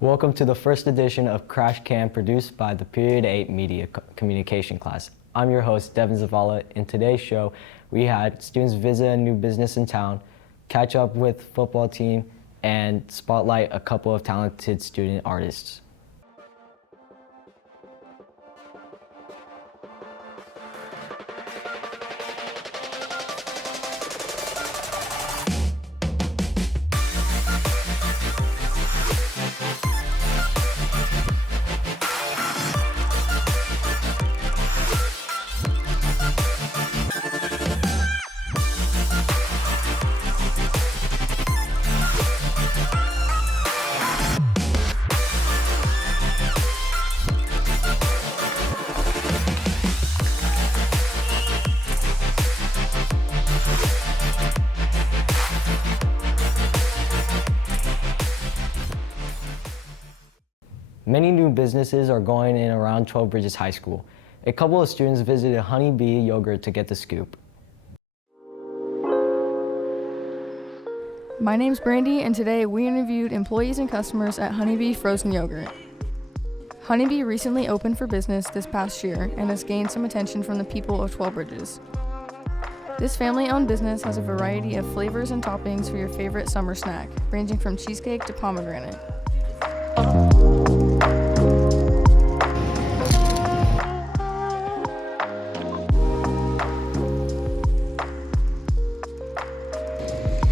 Welcome to the first edition of Crash Cam produced by the Period 8 Media Communication class. I'm your host, Devin Zavala. In today's show, we had students visit a new business in town, catch up with football team, and spotlight a couple of talented student artists. Many new businesses are going in around 12 Bridges High School. A couple of students visited Honey Bee Yogurt to get the scoop. My name's Brandy, and today we interviewed employees and customers at Honeybee Frozen Yogurt. Honeybee recently opened for business this past year and has gained some attention from the people of 12 Bridges. This family-owned business has a variety of flavors and toppings for your favorite summer snack, ranging from cheesecake to pomegranate.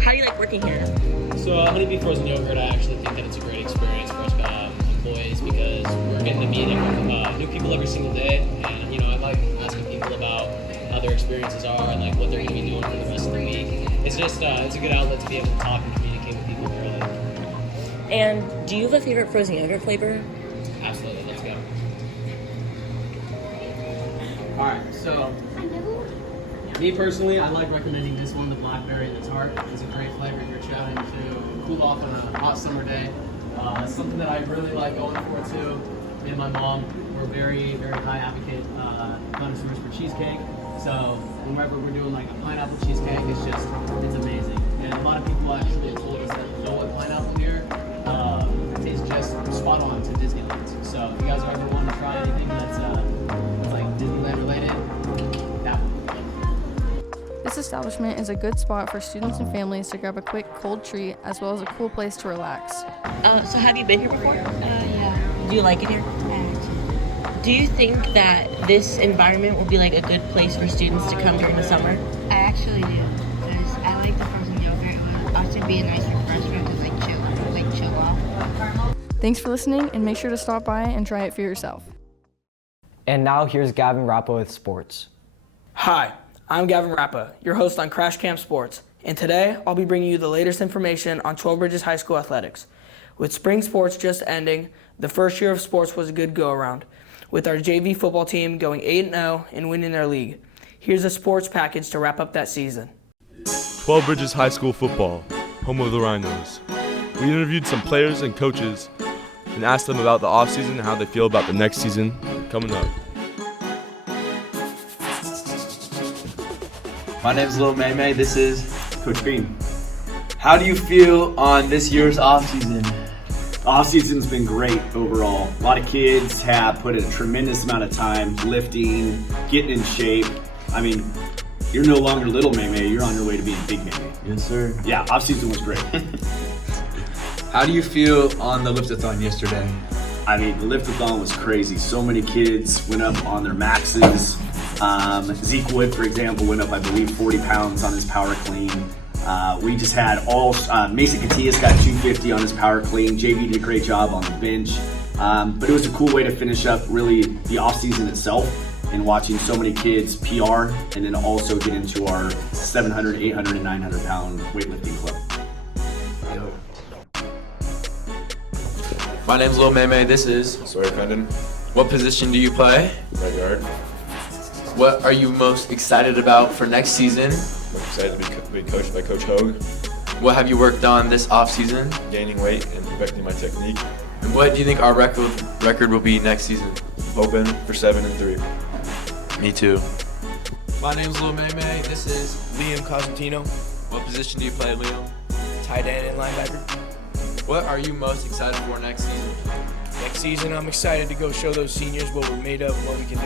How do you like working here? So Honeybee Frozen Yogurt, I actually think that it's a great experience for us employees because we're getting to meet new people every single day, and I like asking people about how their experiences are and like what they're going to be doing for the rest of the week. It's just it's a good outlet to be able to talk and communicate with people really. And do you have a favorite frozen yogurt flavor? Absolutely, let's go. All right, so me personally, I like recommending this one, the blackberry and the tart. It's a great flavor if you're trying to cool off on a hot summer day. It's something that I really like going for too. Me and my mom, we're very, very high advocate connoisseurs for cheesecake. So whenever we're doing like a pineapple cheesecake, it's amazing. And a lot of people actually told us that the Noah pineapple here is just spot on to Disneyland. So if you guys ever want to try anything that's like Disneyland related, that one. This establishment is a good spot for students and families to grab a quick cold treat as well as a cool place to relax. So have you been here before? Yeah. Do you like it here? Do you think that this environment will be like a good place for students to come during the summer? I actually do, because I like the frozen yogurt. It would also be a nice refreshment to chill off. Thanks for listening, and make sure to stop by and try it for yourself. And now here's Gavin Rappa with sports. Hi, I'm Gavin Rappa, your host on Crash Camp Sports, and today I'll be bringing you the latest information on 12 Bridges High School athletics. With spring sports just ending, the first year of sports was a good go-around, with our JV football team going 8-0 and winning their league. Here's a sports package to wrap up that season. 12 Bridges High School football, home of the Rhinos. We interviewed some players and coaches and asked them about the offseason and how they feel about the next season coming up. My name's Lil May. This is Coach Bean. How do you feel on this year's offseason? Off-season's been great overall. A lot of kids have put in a tremendous amount of time lifting, getting in shape. I mean, you're no longer little May. You're on your way to being big May. Yes, sir. Yeah, off-season was great. How do you feel on the lift-a-thon yesterday? I mean, the lift-a-thon was crazy. So many kids went up on their maxes. Zeke Wood, for example, went up, I believe, 40 pounds on his power clean. We just had Mason Catillas got 250 on his power clean. JV did a great job on the bench. But it was a cool way to finish up really the off-season itself and watching so many kids PR and then also get into our 700, 800, and 900 pound weightlifting club. My name's Lil May. This is Sawyer Fendon, What position do you play? right guard. What are you most excited about for next season? I'm excited to be coached by Coach Hogue, What have you worked on this off-season? gaining weight and perfecting my technique. And what do you think our record will be next season? Hoping for 7-3. Me too. My name's Lil May. This is Liam Cosentino. What position do you play, Liam? Tight end and linebacker. What are you most excited for next season? Next season, I'm excited to go show those seniors what we're made of and what we can do.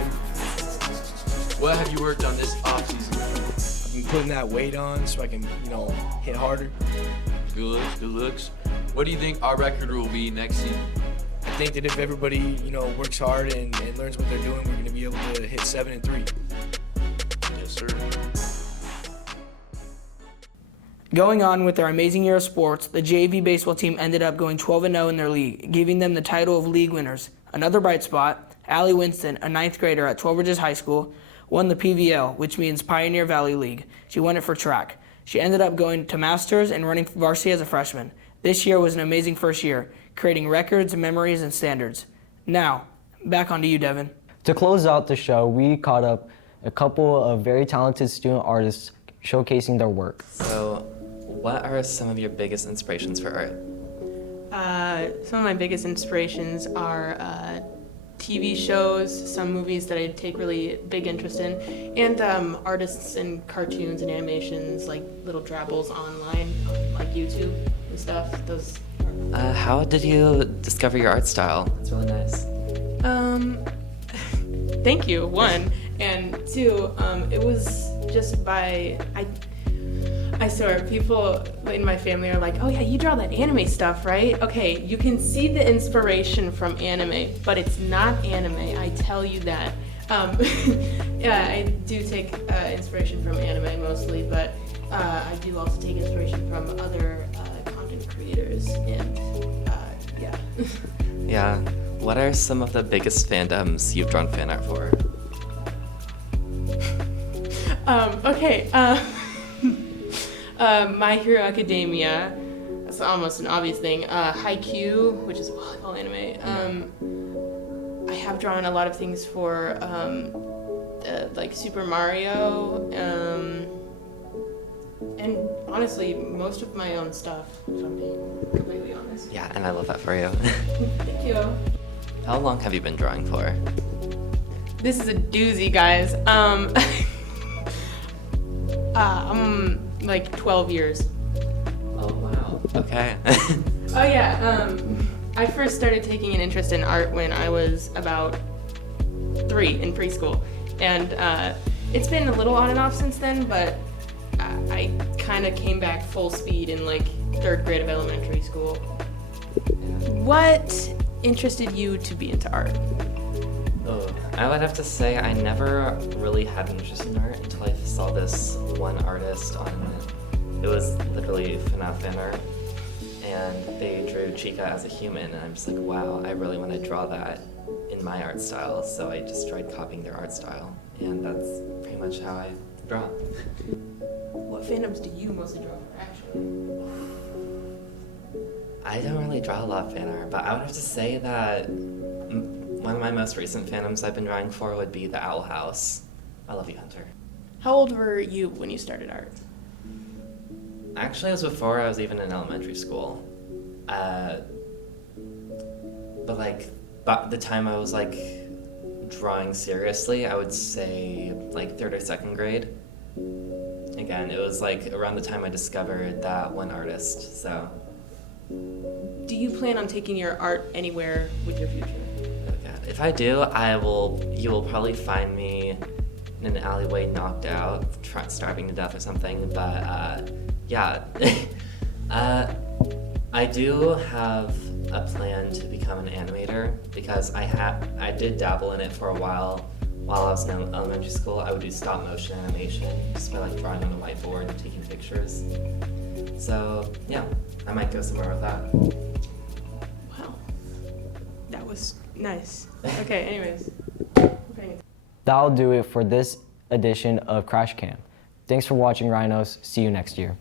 What have you worked on this offseason? I've been putting that weight on so I can, hit harder. Good looks, good looks. What do you think our record will be next season? I think that if everybody, works hard and learns what they're doing, we're going to be able to hit 7-3. Yes, sir. Going on with their amazing year of sports, the JV baseball team ended up going 12-0 in their league, giving them the title of league winners. Another bright spot, Allie Winston, a 9th grader at 12 Bridges High School, won the PVL, which means Pioneer Valley League. She won it for track. She ended up going to Masters and running varsity as a freshman. This year was an amazing first year, creating records, memories, and standards. Now, back onto you, Devin. To close out the show, we caught up a couple of very talented student artists showcasing their work. So, what are some of your biggest inspirations for art? Some of my biggest inspirations are TV shows, some movies that I take really big interest in, and artists and cartoons and animations, like little drabbles online, like YouTube and stuff. Those. How did you discover your art style? It's really nice. Thank you, one. And two, it was just by, I swear, people in my family are like, oh yeah, you draw that anime stuff, right? Okay, you can see the inspiration from anime, but it's not anime, I tell you that. Yeah, I do take inspiration from anime mostly, but I do also take inspiration from other content creators, and yeah. Yeah. What are some of the biggest fandoms you've drawn fan art for? Okay. My Hero Academia. That's almost an obvious thing. Haikyuu, which is a volleyball anime. I have drawn a lot of things for like Super Mario, and honestly, most of my own stuff, if I'm being completely honest. Yeah, and I love that for you. Thank you. How long have you been drawing for? This is a doozy, guys. I'm like 12 years. Oh, wow. Okay. Oh yeah, I first started taking an interest in art when I was about 3 in preschool. And it's been a little on and off since then, but I kind of came back full speed in like 3rd grade of elementary school. What interested you to be into art? Oh, I would have to say I never really had an interest in art until I saw this one artist on, it was literally FNAF fan art, and they drew Chica as a human, and I'm just like, wow, I really want to draw that in my art style, so I just tried copying their art style, and that's pretty much how I draw. What fandoms do you mostly draw for, actually? I don't really draw a lot of fan art, but I would have to say that one of my most recent fandoms I've been drawing for would be the Owl House. I love you, Hunter. How old were you when you started art? Actually, it was before I was even in elementary school. But like, by the time I was like drawing seriously, I would say like 3rd or 2nd grade. Again, it was like around the time I discovered that one artist, so. Do you plan on taking your art anywhere with your future? Oh God. If I do, you will probably find me in an alleyway knocked out, starving to death or something, but yeah. I do have a plan to become an animator because I did dabble in it for a while I was in elementary school. I would do stop motion animation just by like drawing on a whiteboard and taking pictures. So yeah, I might go somewhere with that. Wow, that was nice. Okay, anyways. That'll do it for this edition of Crash Camp. Thanks for watching, Rhinos. See you next year.